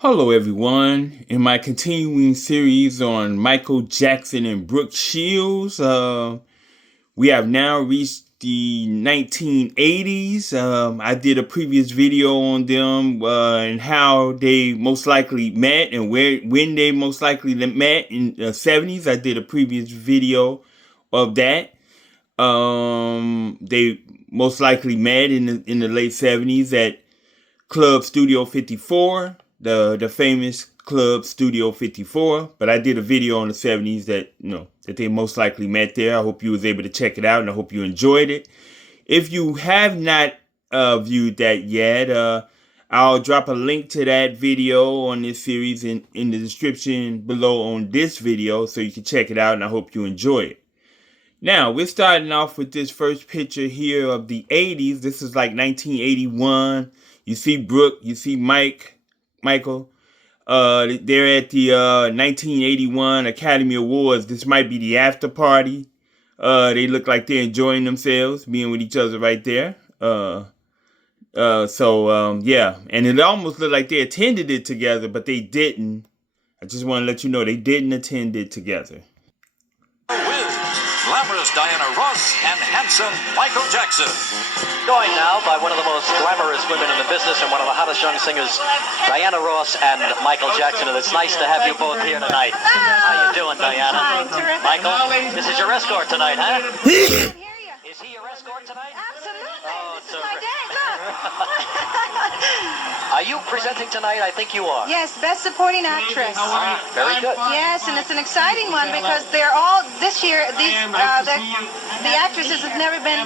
Hello, everyone. In my continuing series on Michael Jackson and Brooke Shields, we have now reached the 1980s. I did a previous video on them and how they most likely met and when they most likely met in the 70s. I did a previous video of that. They most likely met in the late 70s at Club Studio 54, the famous Club Studio 54. But I did a video on the 70s that they most likely met there. I hope you was able to check it out, and I hope you enjoyed it. If you have not viewed that yet, I'll drop a link to that video on this series in the description below on this video, so you can check it out, and I hope you enjoy it. Now, we're starting off with this first picture here of the 80s. This is like 1981. You see Brooke, you see Michael. They're at the 1981 Academy Awards. This might be the after party. They look like they're enjoying themselves, being with each other right there. Yeah. And it almost looked like they attended it together, but they didn't. I just want to let you know they didn't attend it together. Glamorous Diana Ross and handsome Michael Jackson. Joined now by one of the most glamorous women in the business and one of the hottest young singers, Diana Ross and Michael Jackson. And it's nice to have you both here tonight. How you doing, Diana? Fine, terrific. Michael, this is your escort tonight, huh? Is he your escort tonight? Absolutely. Oh, This is my day. Look. Are you presenting tonight? I think you are. Yes, Best Supporting Actress. Very good. Yes, and it's an exciting one because they're all this year. The actresses have never been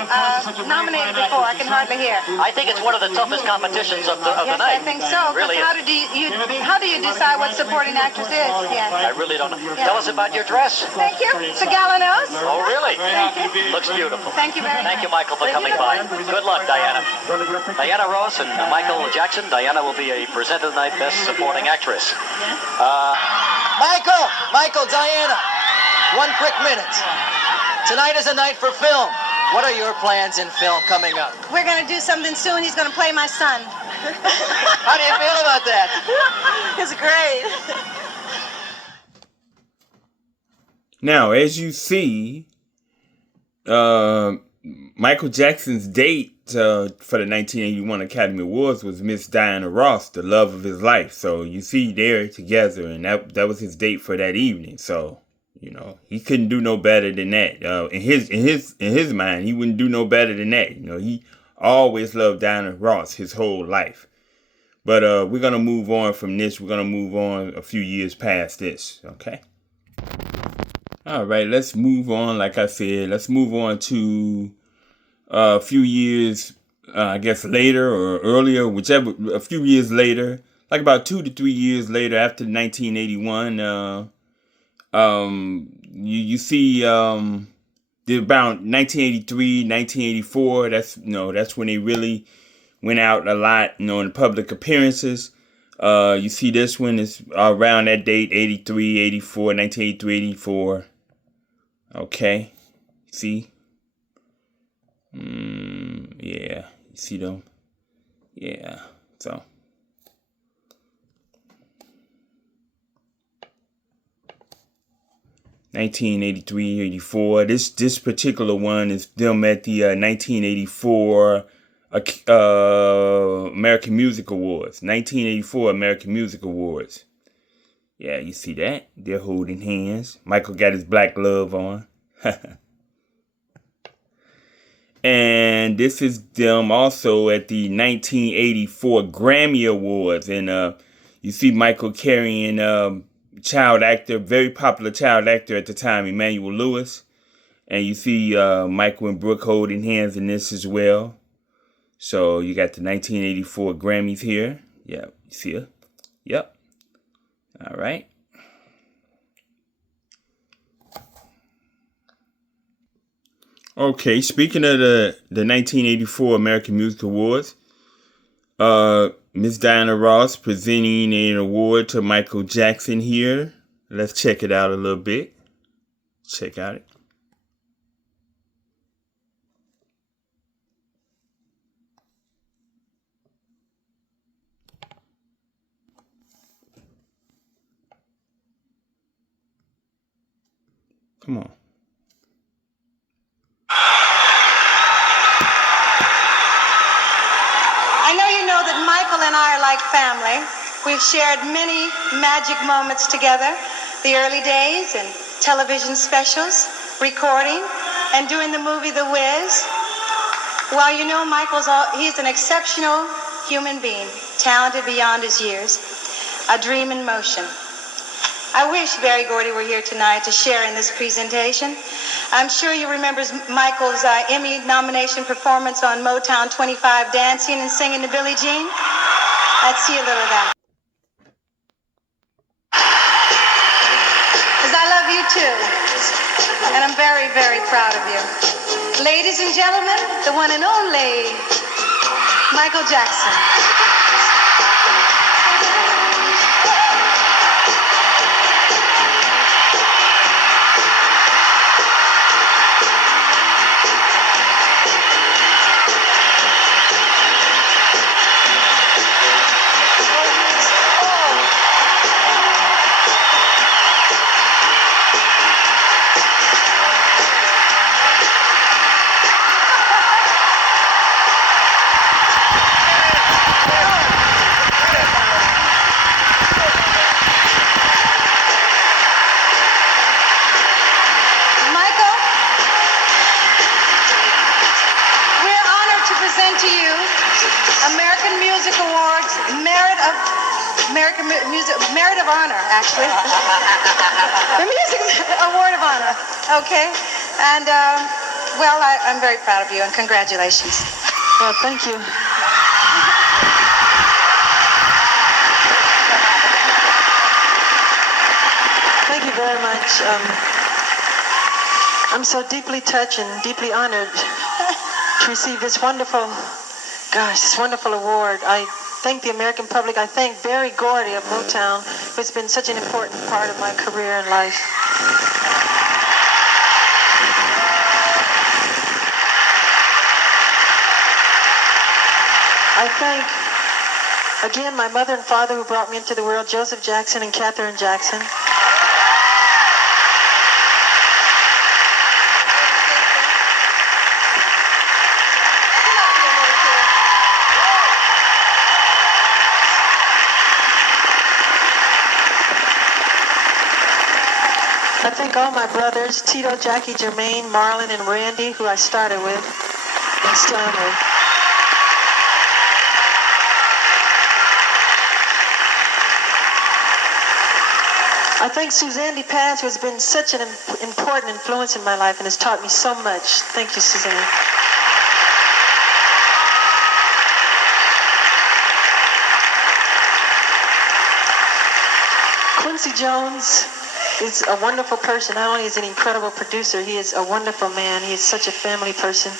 nominated before. I can hardly hear. I think it's one of the toughest competitions of the Yes, night. I think so. Really How is. do you decide what supporting actress is? Yes. I really don't know. Tell us about your dress. Thank you. It's a galanos. Oh, really? Thank you. Looks beautiful. Thank you very much. Thank you, Michael, for coming by. Good luck, Diana. Diana Ross and Michael Jackson. Diana will be a presenter tonight, Best Supporting Actress. Michael, Diana, one quick minute. Tonight is a night for film. What are your plans in film coming up? We're going to do something soon. He's going to play my son. How do you feel about that? It's great. Now, as you see, Michael Jackson's date for the 1981 Academy Awards was Miss Diana Ross, the love of his life. So you see they're together, and that was his date for that evening. So he couldn't do no better than that. In his mind, he wouldn't do no better than that. He always loved Diana Ross his whole life. But we're gonna move on from this. We're gonna move on a few years past this. Okay. All right, let's move on. Like I said, let's move on to a few years, I guess later or earlier, whichever, a few years later, like about 2 to 3 years later after 1981. You see about 1983, 1984. That's when they really went out a lot, in public appearances. You see this one is around that date, 83, 84, 1983, 84. Okay. See? Yeah. You see them? Yeah. So. (1983, 84). This particular one is them at the 1984 American Music Awards. 1984 American Music Awards. Yeah, you see that? They're holding hands. Michael got his black glove on. And this is them also at the 1984 Grammy Awards. And you see Michael carrying child actor, very popular child actor at the time, Emmanuel Lewis. And you see Michael and Brooke holding hands in this as well. So you got the 1984 Grammys here. Yeah, you see it? Yep. All right. Okay, speaking of the 1984 American Music Awards, Miss Diana Ross presenting an award to Michael Jackson here. Let's check it out a little bit. Check out it. Come on. I know you know that Michael and I are like family. We've shared many magic moments together, the early days and television specials, recording, and doing the movie The Wiz. Well, you know, he's an exceptional human being, talented beyond his years, a dream in motion. I wish Berry Gordy were here tonight to share in this presentation. I'm sure you remember Michael's Emmy nomination performance on Motown 25, dancing and singing to Billie Jean. Let's see a little of that. 'Cause I love you too, and I'm very, very proud of you. Ladies and gentlemen, the one and only Michael Jackson. Merit of Honor, actually. The Music Award of Honor. Okay. And, I'm very proud of you, and congratulations. Well, thank you. Thank you very much. I'm so deeply touched and deeply honored to receive this wonderful award. I thank the American public. I thank Berry Gordy of Motown, who's been such an important part of my career and life. I thank, again, my mother and father who brought me into the world, Joseph Jackson and Catherine Jackson. I thank all my brothers, Tito, Jackie, Jermaine, Marlon, and Randy, who I started with and still am with. I thank Suzanne DePaz, who has been such an important influence in my life and has taught me so much. Thank you, Suzanne. Quincy Jones is a wonderful person. Not only is he an incredible producer, he is a wonderful man. He is such a family person.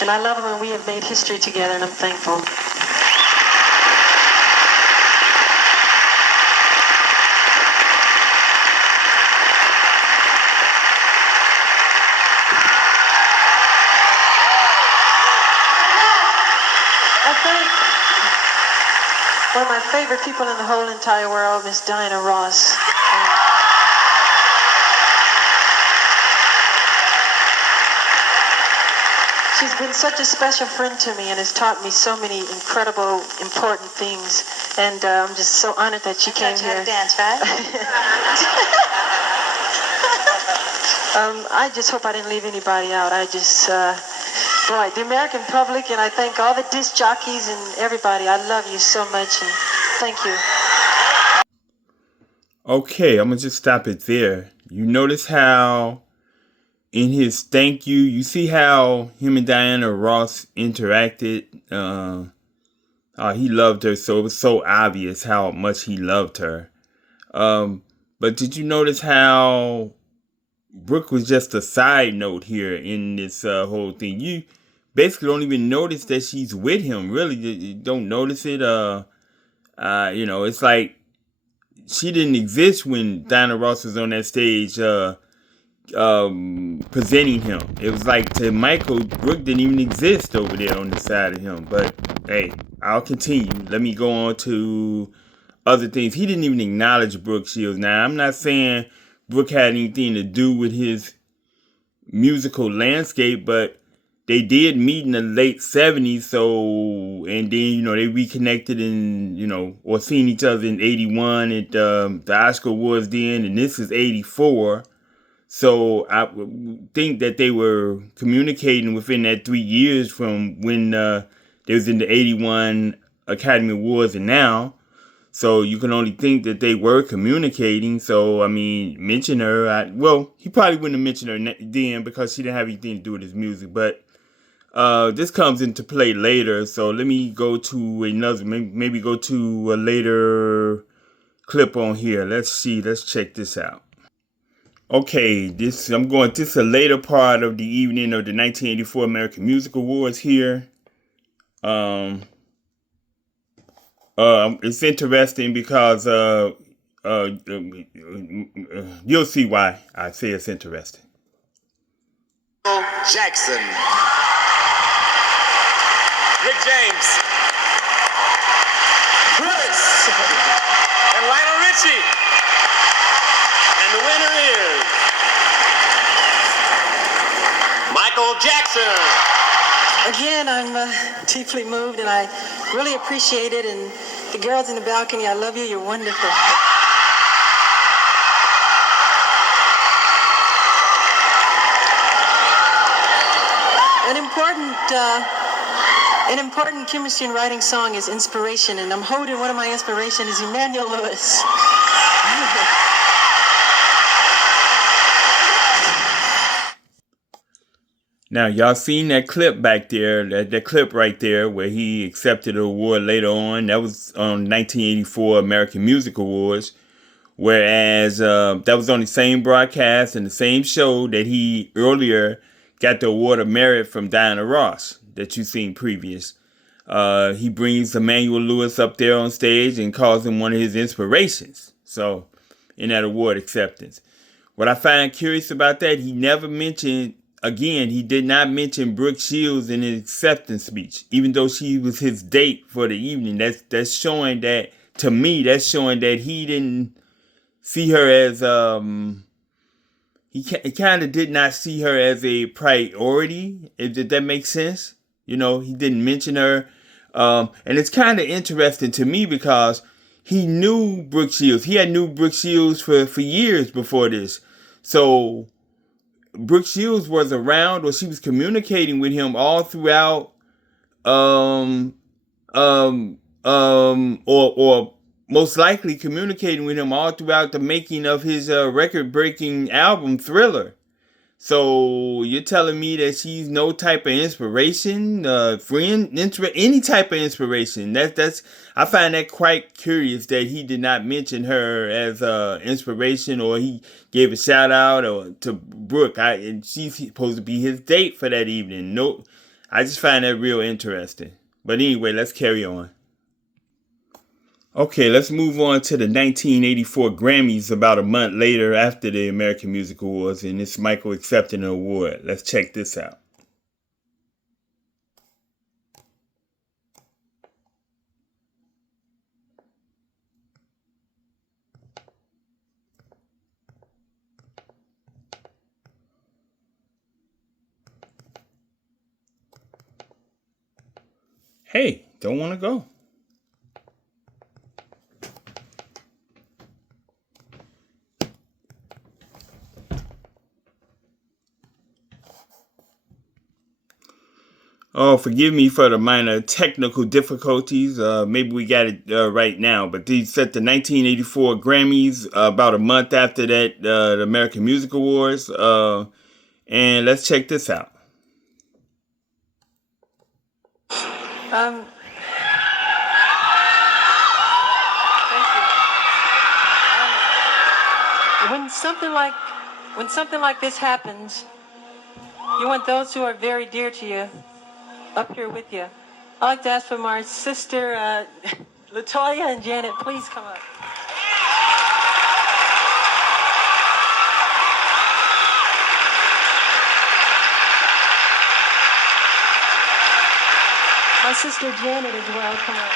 And I love him, and we have made history together, and I'm thankful. I thank one of my favorite people in the whole entire world, Miss Diana Ross. She's been such a special friend to me and has taught me so many incredible, important things. And I'm just so honored that she came here. Dance, right? I just hope I didn't leave anybody out. The American public, and I thank all the disc jockeys and everybody. I love you so much, and thank you. Okay, I'm going to just stop it there. You notice how in his thank you see how him and Diana Ross interacted. He loved her, so it was so obvious how much he loved her. But did you notice how Brooke was just a side note here in this whole thing? You basically don't even notice that she's with him. Really, you don't notice it. It's like she didn't exist when Diana Ross was on that stage presenting him. It was like to Michael, Brooke didn't even exist over there on the side of him. But hey, I'll continue. Let me go on to other things. He didn't even acknowledge Brooke Shields. Now, I'm not saying Brooke had anything to do with his musical landscape, but they did meet in the late 70s. So, and then, they reconnected or seen each other in 81 at the Oscar Awards then, and this is 84. So I think that they were communicating within that 3 years from when they was in the 81 Academy Awards and now. So you can only think that they were communicating. So, I mean, mention her. He probably wouldn't have mentioned her then because she didn't have anything to do with his music. But this comes into play later. So let me go to another, maybe go to a later clip on here. Let's see. Let's check this out. Okay, this is a later part of the evening of the 1984 American Music Awards here. It's interesting because you'll see why I say it's interesting. Jackson, Rick James, Prince, and Lionel Richie. And the winner is Michael Jackson. Again, I'm deeply moved, and I really appreciate it. And the girls in the balcony, I love you. You're wonderful. An important chemistry and writing song is inspiration, and I'm holding one of my inspirations is Emmanuel Lewis. Now, y'all seen that clip back there, that clip right there where he accepted an award later on. That was on 1984 American Music Awards. Whereas that was on the same broadcast and the same show that he earlier got the Award of Merit from Diana Ross that you've seen previous. He brings Emmanuel Lewis up there on stage and calls him one of his inspirations. So, in that award acceptance. What I find curious about that, he never mentioned, again, he did not mention Brooke Shields in his acceptance speech, even though she was his date for the evening. That's showing that, to me, that's showing that he didn't see her as, he kind of did not see her as a priority, if that makes sense. He didn't mention her. And it's kind of interesting to me because he knew Brooke Shields. He had knew Brooke Shields for years before this. So Brooke Shields was around, or she was communicating with him all throughout, or most likely communicating with him all throughout the making of his record-breaking album Thriller. So you're telling me that she's no type of inspiration, any type of inspiration? That's I find that quite curious that he did not mention her as inspiration, or he gave a shout out to Brooke. And she's supposed to be his date for that evening. No, I just find that real interesting. But anyway, let's carry on. Okay, let's move on to the 1984 Grammys about a month later after the American Music Awards, and it's Michael accepting an award. Let's check this out. Hey, don't want to go. Oh, forgive me for the minor technical difficulties. Maybe we got it right now. But these set the 1984 Grammys about a month after that, the American Music Awards. And let's check this out. Thank you. When something like this happens, you want those who are very dear to you up here with you. I'd like to ask for my sister, Latoya and Janet, please come up. My sister Janet as well, come up.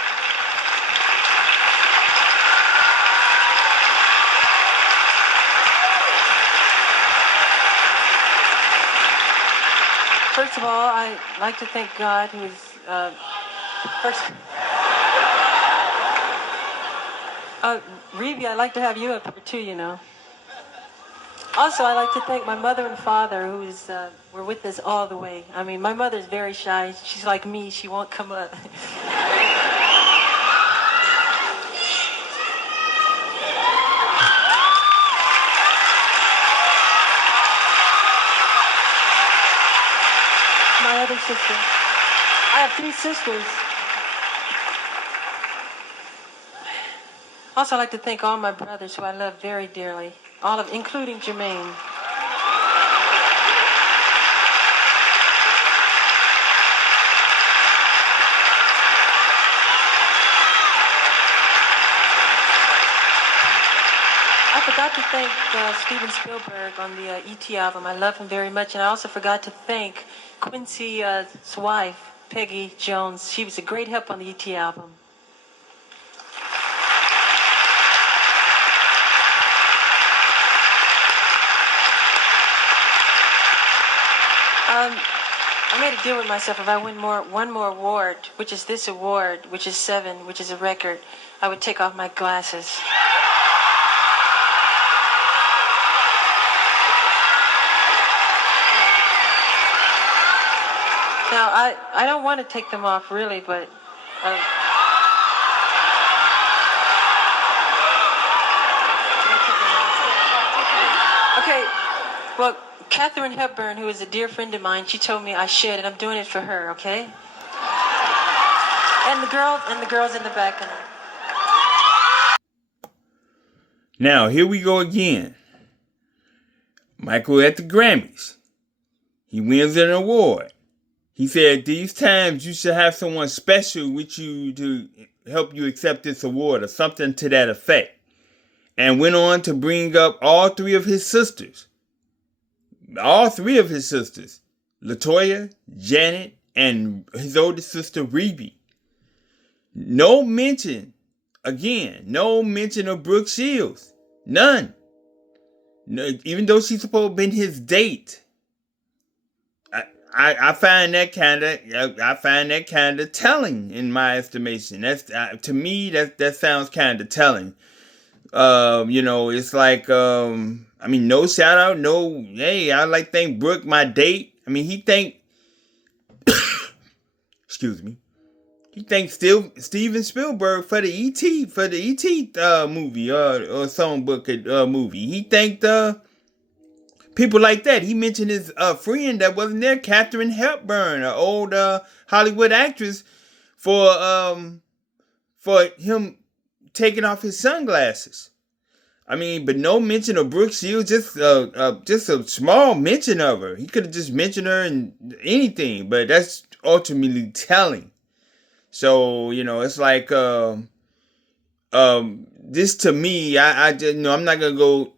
First of all, I like to thank God, who is first. Reevy, I'd like to have you up here too, you know. Also, I'd like to thank my mother and father, were with us all the way. I mean, my mother's very shy. She's like me. She won't come up. My other sister. I have 3 sisters. Also, I'd like to thank all my brothers who I love very dearly, including Jermaine. I forgot to thank Steven Spielberg on the E.T. album. I love him very much. And I also forgot to thank Quincy's wife, Peggy Jones. She was a great help on the E.T. album. I made a deal with myself. If I win one more award, which is this award, which is 7, which is a record, I would take off my glasses. Now, I don't want to take them off, really, but... Okay, well, Katharine Hepburn, who is a dear friend of mine, she told me I should, and I'm doing it for her, okay? And the girls in the back. Now, here we go again. Michael at the Grammys. He wins an award. He said, these times you should have someone special with you to help you accept this award or something to that effect. And went on to bring up all 3 of his sisters. All 3 of his sisters. LaToya, Janet, and his oldest sister, Rebbie. No mention of Brooke Shields. None. No, even though she's supposed to have been his date. I find that kind of telling in my estimation. That's to me that sounds kind of telling. It's like no shout out, no. Hey, I like to thank Brooke, my date. I mean, he thanked. Excuse me. He thanked Steven Spielberg for the E.T. Movie or songbook movie. He thanked people like that. He mentioned his friend that wasn't there, Katharine Hepburn, an old Hollywood actress, for him taking off his sunglasses. I mean, but no mention of Brooke Shields, just a small mention of her. He could have just mentioned her in anything, but that's ultimately telling. So, it's like this to me, I just I'm not gonna go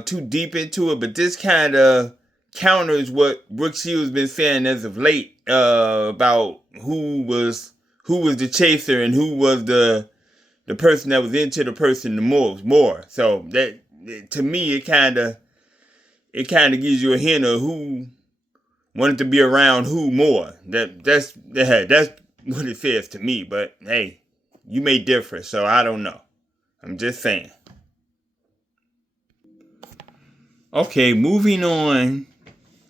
too deep into it, but this kind of counters what Brooke Shields been saying as of late about who was the chaser and who was the person that was into the person the more. So that to me it kind of gives you a hint of who wanted to be around who more. That's what it says to me. But hey, you may differ, so I don't know. I'm just saying. Okay, moving on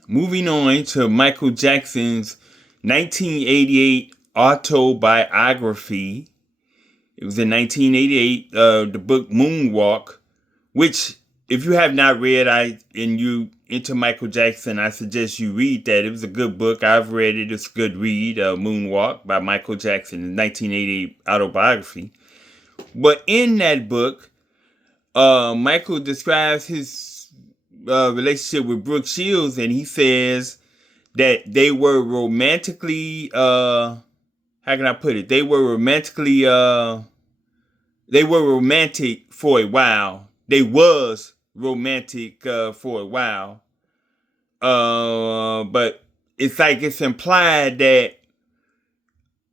to Michael Jackson's 1988 autobiography. It was in 1988, the book Moonwalk, which if you have not read and you into Michael Jackson, I suggest you read that. It was a good book. I've read it. It's a good read, Moonwalk by Michael Jackson, 1988 autobiography. But in that book, Michael describes his relationship with Brooke Shields, and he says that they were romantically, how can I put it? They were romantic for a while. They was romantic for a while. But it's like it's implied that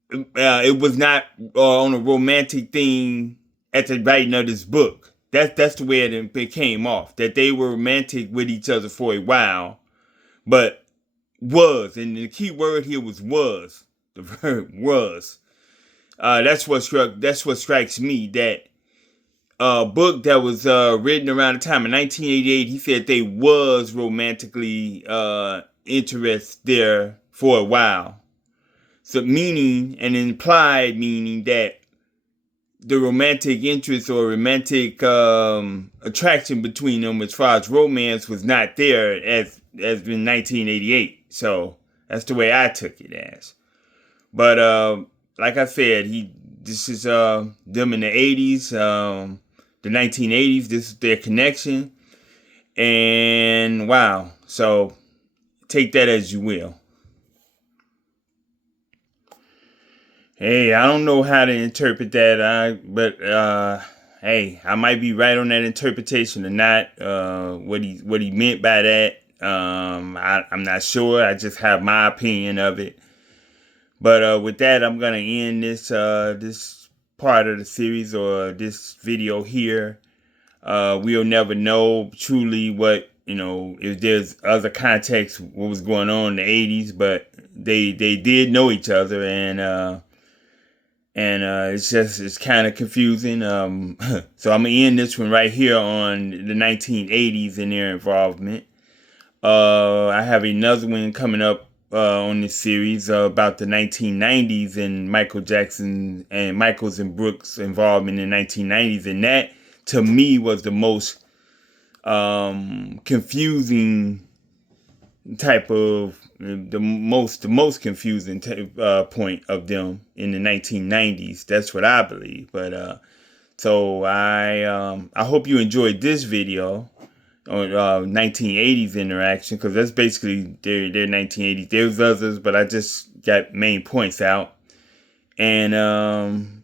it was not on a romantic thing at the writing of this book. That's the way it came off. That they were romantic with each other for a while, but was, and the key word here was, the verb was. That's what strikes me, that book that was written around the time of 1988, he said they was romantically interested there for a while. So meaning, an implied meaning that the romantic interest or romantic attraction between them as far as romance was not there as in 1988. So that's the way I took it as. But like I said, this is them in the 80s, the 1980s. This is their connection. And wow. So take that as you will. Hey, I don't know how to interpret that, but hey, I might be right on that interpretation or not. What he meant by that, I'm not sure. I just have my opinion of it. But with that, I'm gonna end this this part of the series or this video here. We'll never know truly what, if there's other context what was going on in the 80s, but they did know each other, and it's kind of confusing. So I'm gonna end this one right here on the 1980s and their involvement. I have another one coming up on this series about the 1990s and Michael Jackson and Michael's and Brooke's involvement in the 1990s, and that to me was the most confusing type of the most confusing point of them in the 1990s. That's what I believe. But so I hope you enjoyed this video on 1980s interaction, because that's basically their 1980s. There's others, but I just got main points out. And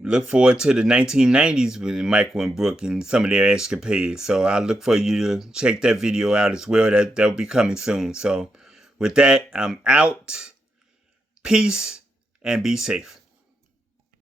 look forward to the 1990s with Michael and Brooke and some of their escapades. So I look for you to check that video out as well. That'll be coming soon. So with that, I'm out. Peace and be safe.